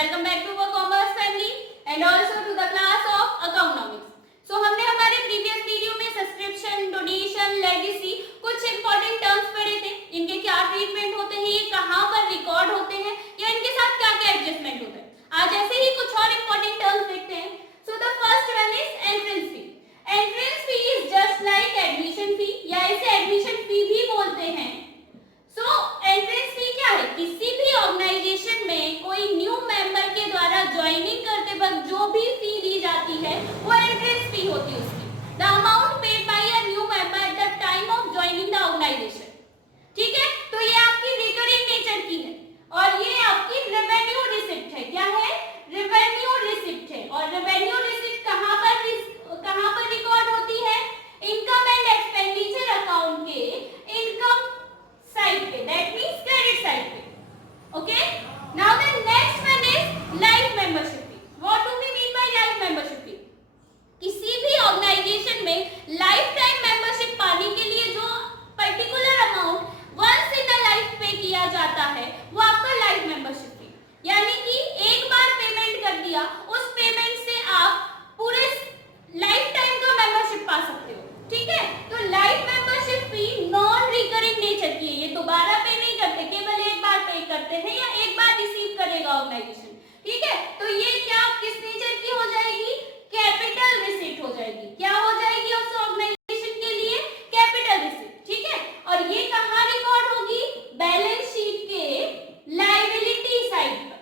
Welcome back to our commerce family and also to the class of economics. So हमने हमारे previous video में subscription, donation, legacy कुछ important terms पढ़े थे। इनके क्या ट्रीटमेंट होते हैं, ये कहाँ पर रिकॉर्ड होते हैं या इनके साथ क्या क्या एडजस्टमेंट होता है। आज ऐसे ही कुछ और इंपॉर्टेंट टर्म्स देखते हैं। So the first one is entrance fee. Entrance fee is just like admission fee या इसे admission fee भी बोलते हैं। So entrance fee क्या है? किसी भी ऑर्गेनाइजेशन में कोई न्यू मेंबर के द्वारा ज्वाइनिंग करते वक्त जो भी फी ली जाती है वो एंट्रेंस फी होती है उसकी। The amount paid by a new member at the time of joining the organisation. ठीक है, तो ये आपकी रिकरिंग नेचर की है और ये आपकी रेवेन्यू रिसिप्ट है। क्या है? रेवेन्यू रिसिप्ट है। और रेवेन्यू रिसिप्ट कहाँ पर रिकॉर्ड होती है? इनकम एंड एक्सपेंडिचर अकाउंट के इनकम साइड पे, दैट मींस क्रेडिट साइड पे। Okay, now the next one is life membership fee. What do we mean by life membership fee? किसी भी ऑर्गेनाइजेशन में लाइफ टाइम मेंबरशिप पाने के लिए जो particular amount once in a life pay किया जाता है वो आपका लाइफ मेंबरशिप फी, यानी कि एक बार पेमेंट कर दिया, उस पेमेंट से आप पूरे लाइफ टाइम का मेंबरशिप पा सकते हो। ठीक है, तो लाइफ मेंबरशिप फी नॉन रिकरिंग नेचर की है। ये दोबारा पे नहीं करते, केवल एक बार पे करते हैं या एक बार रिसीव करेगा ऑर्गेनाइजेशन। ठीक है, तो ये क्या किस नेचर की हो जाएगी? कैपिटल रिसीट हो जाएगी। क्या हो जाएगी उस ऑर्गेनाइजेशन के लिए? Capital receipt. ठीक है, और ये कहाँ रिकॉर्ड होगी? बैलेंस शीट के लायबिलिटी साइड पर।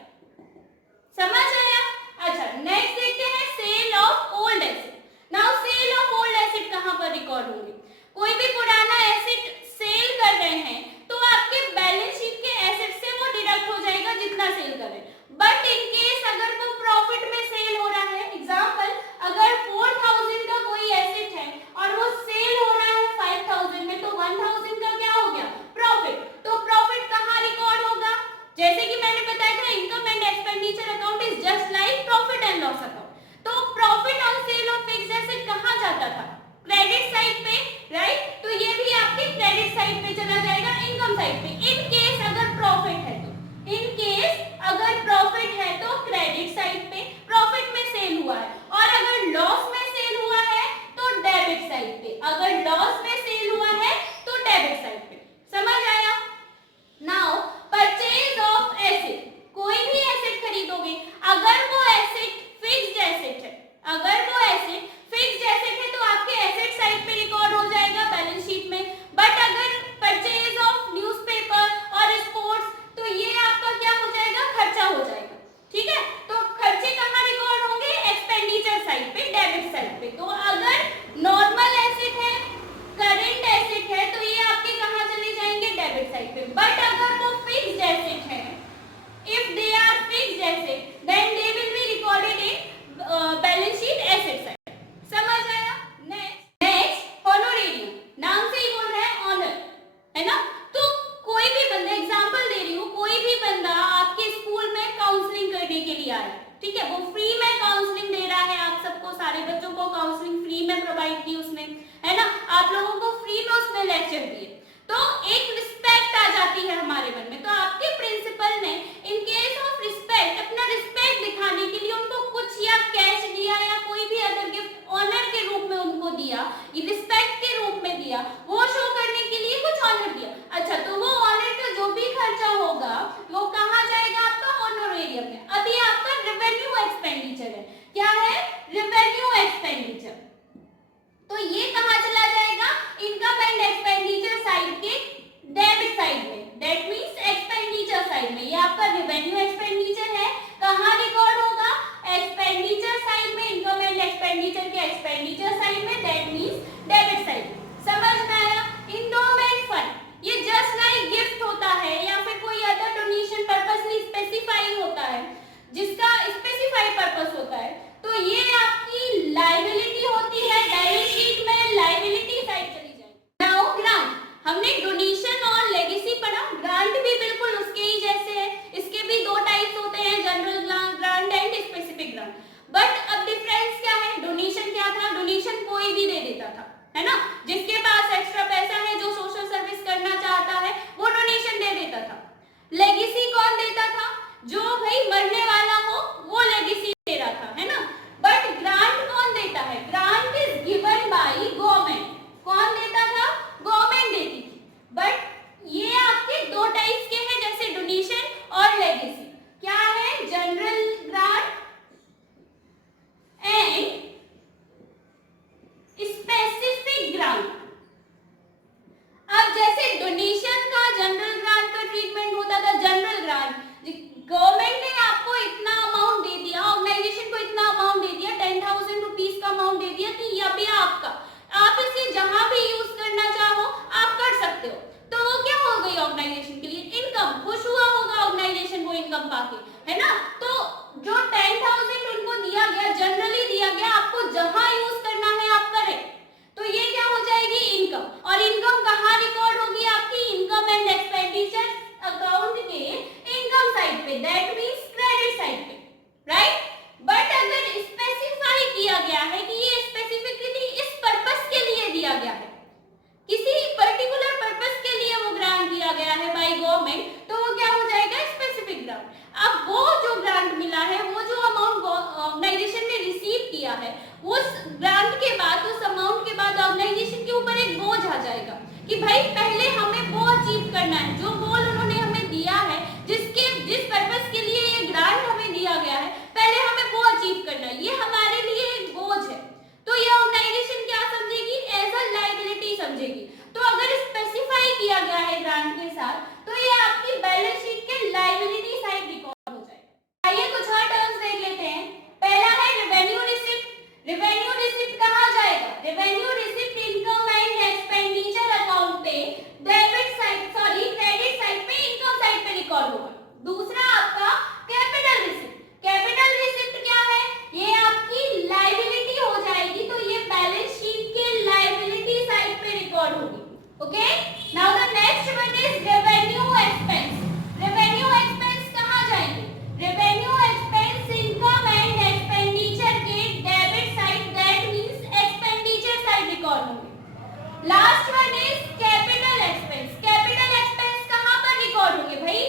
समझ आया? अच्छा, नेक्स्ट देखते हैं sale of old asset. Now sale of old asset कहाँ पर रिकॉर्ड होंगे? कोई भी पुराना एसेट सेल कर रहे हैं तो आपके बैलेंस शीट के एसेट से वो डिडक्ट हो जाएगा जितना सेल कर रहे हैं। बट इन केस अगर वो प्रॉफिट में सेल हो रहा है, एग्जांपल अगर 4000 का कोई एसेट है और वो सेल हो रहा है 5000 में, तो 1000 का क्या हो गया? प्रॉफिट। तो प्रॉफिट कहाँ रिकॉर्ड होगा? जैसे कि मैंने बताया था, income and expenditure account is just like profit and loss account. तो profit on sale of fixed asset कहाँ जाता था? क्रेडिट साइड पे, राइट? तो ये भी आपके क्रेडिट साइड पे चला जाएगा, इनकम साइड पे। इन केस अगर प्रॉफिट है तो, इन केस अगर प्रॉफिट है तो क्रेडिट साइड पे प्रॉफिट में सेल हुआ है, और अगर लॉस में सेल हुआ है तो डेबिट साइड पे। अगर लॉस में सेल हुआ है तो डेबिट साइड पे। समझ आया? नाउ परचेज ऑफ एसेट, कोई भी एसेट खरीदोगे, अगर वो एसेट फिक्स्ड एसेट है, अगर वो एसेट फिक्स्ड एसेट है तो आपके एसेट साइड पे रिकॉर्ड हो जाएगा बैलेंस शीट में। बट अगर परचेज ऑफ न्यूज़पेपर और स्पोर्ट्स, तो ये आपका क्या हो जाएगा? खर्चा हो जाएगा। ठीक है, तो खर्चे कहाँ रिकॉर्ड होंगे? एक्सपेंडिचर साइड पे, डेबिट साइड पे। तो अगर नॉर्मल एसेट है, करंट एसेट है, तो ये आपके कहाँ चले जाएंगे? डेबिट साइड पे। बट अगर वो फिक्स्ड एसेट है, if they are fixed asset, then they will be recorded in balance sheet asset side. समझ आया? नेक्स्ट होनोरेरियम। नाम से ही बोल रहा है ऑनर, है ना? तो कोई भी बंदा, एग्जांपल दे रही हूँ, कोई भी बंदा आपके स्कूल में काउंसलिंग करने के लिए आया, ठीक है, वो फ्री में काउंसलिंग दे रहा है आप सबको, सारे बच्चों को काउंसलिंग फ्री में प्रोवाइड की उसने, है ना? आप लोगों को फ्री में उसने लेक्चर दिए, तो एक रिस्पेक्ट आ जाती है हमारे मन में। तो आपके प्रिंसिपल ने इन केस ऑफ रिस्पेक्ट, अपना रिस्पेक्ट दिखाने के लिए उनको कुछ या कैश दिया या कोई भी अदर गिफ्ट ऑनर के रूप में उनको दिया, रिस्पेक्ट के रूप में दिया, वो शो करने के लिए कुछ ऑनर दिया। अच्छा, तो वो ऑनर का जो भी खर्चा होगा वो कहाँ जाएगा? आपका ऑनरेरियम में। अभी आपका रेवेन्यू एक्सपेंडिचर है। क्या है? Revenue expenditure. तो ये कहाँ चला जाएगा? इनकम एंड एक्सपेंडिचर साइड के डेबिट साइड में, दैट मींस एक्सपेंडिचर साइड में। ये आपका रेवेन्यू एक्सपेंडिचर है, कहाँ रिकॉर्ड होगा? एक्सपेंडिचर साइड में, इनकम एंड एक्सपेंडिचर के एक्सपेंडिचर साइड में, दैट मींस डेबिट साइड। समझ में आया? इंडोमेंट फंड, ये जस्ट लाइक गिफ्ट होता है या फिर कोई अदर डोनेशन पर्पसली स्पेसिफाई होता है, जिसका स्पेसिफाई पर्पस होता है, तो ये आपकी लायबिलिटी होती है। बैलेंस शीट में लायबिलिटी साइड चली जाएगी। नाउ ग्रांट, हमने डोनेशन और लेगेसी पढ़ा, ग्रांट भी बिल्कुल उसके ही जैसे है। इसके भी दो टाइप्स होते हैं, general grant and specific grant. But अब डिफरेंस क्या है? डोनेशन क्या था? डोनेशन कोई भी दे देता था, है ना? जिसके पास एक्स्ट्रा पैसा है, जो सोशल सर्विस करना चाहता है, वो डोनेशन दे देता था। लेगेसी कौन देता था? जो भाई मरने वाला हो गवर्नमेंट ने आपको इतना अमाउंट दे दिया, ऑर्गेनाइजेशन को इतना अमाउंट दे दिया, 10,000 रुपीज का अमाउंट दे दिया कि ये भी आपका, आप इसे जहां भी यूज करना चाहो आप कर सकते हो। तो वो क्या हो गई ऑर्गेनाइजेशन के लिए इनकम, खुश हुआ होगा ऑर्गेनाइजेशन को इनकम पाके, है ना। तो जो 10,000 उनको दिया गया, जनरली दिया गया, आपको जहां यूज करना है आप करें, तो ये क्या हो जाएगी इनकम। और इनकम कहाँ रिकॉर्ड होगी आपकी, इनकम एंड एक्सपेंडिचर अकाउंट के इनकम साइड पे, दैट मींस क्रेडिट साइड पे, राइट। बट अगर स्पेसिफाई किया गया है कि ये स्पेसिफिकली इस पर्पस के लिए दिया गया है, किसी पर्टिकुलर पर्पस के लिए वो ग्रांट दिया गया है बाय गवर्नमेंट, तो वो क्या हो जाएगा स्पेसिफिक ग्रांट। अब वो जो ग्रांट मिला है, वो जो अमाउंट ऑर्गेनाइजेशन ने रिसीव किया है, उस ग्रांट के बाद, उस अमाउंट के बाद ऑर्गेनाइजेशन के ऊपर एक बोझ आ जाएगा कि भाई पहले हमें वो अचीव करना है, जो गोल उन्होंने हमें दिया है, जिस पर्पस के लिए ये ग्रांट हमें दिया गया है, पहले हमें वो अचीव करना है। ये हमारे लिए एक बोझ है। तो ये ऑर्गेनाइजेशन क्या समझेगी, एज अ लायबिलिटी समझेगी। तो अगर स्पेसिफाई किया गया है ग्रांट के साथ, तो ये आपकी बैलेंस शीट के लायबिलिटी साइड रिकॉर्ड हो जाएगा। आइए कुछ और टर्म्स देख लेते हैं। पहला है रेवेन्यू रिसिप्ट। रेवेन्यू रिसिप्ट कहाँ जाएगा, revenue receipt income and expenditure account पे debit side, sorry credit side पे, इनकम साइड पे रिकॉर्ड होगा। दूसरा आपका कैपिटल रिसिप्ट। कैपिटल रिसिप्ट क्या है, ये आपकी लायबिलिटी हो जाएगी, तो ये बैलेंस शीट के लायबिलिटी साइड पे रिकॉर्ड होगी। Okay, now the next one is revenue expense. Revenue expense कहाँ जाएंगे, revenue expense income and expenditure के debit side, that means expenditure side record होंगे। Last one is capital expense. Capital expense कहाँ पर record होंगे भाई,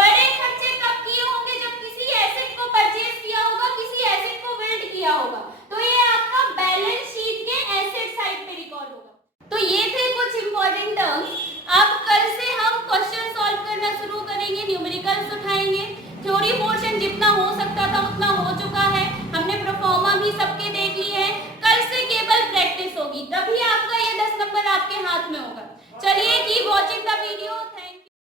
बड़े खर्चे कब किए होंगे, जब किसी एसेट को परचेज किया होगा, किसी एसेट को बिल्ड किया होगा, तो ये आपका बैलेंस शीट के एसेट साइड पे रिकॉर्ड होगा। तो ये थे कुछ इंपॉर्टेंट टर्म्स। अब कल से हम क्वेश्चन सॉल्व करना शुरू करेंगे, न्यूमेरिकल्स उठाएंगे। थ्योरी पोर्शन जितना हो सकता था उतना हो चुका है, हमने प्रोफॉर्मा भी सबके देख लिए हैं। कल से केवल प्रैक्टिस होगी, तभी आपका ये 10 नंबर आपके हाथ में होगा। चलिए, कीप वॉचिंग।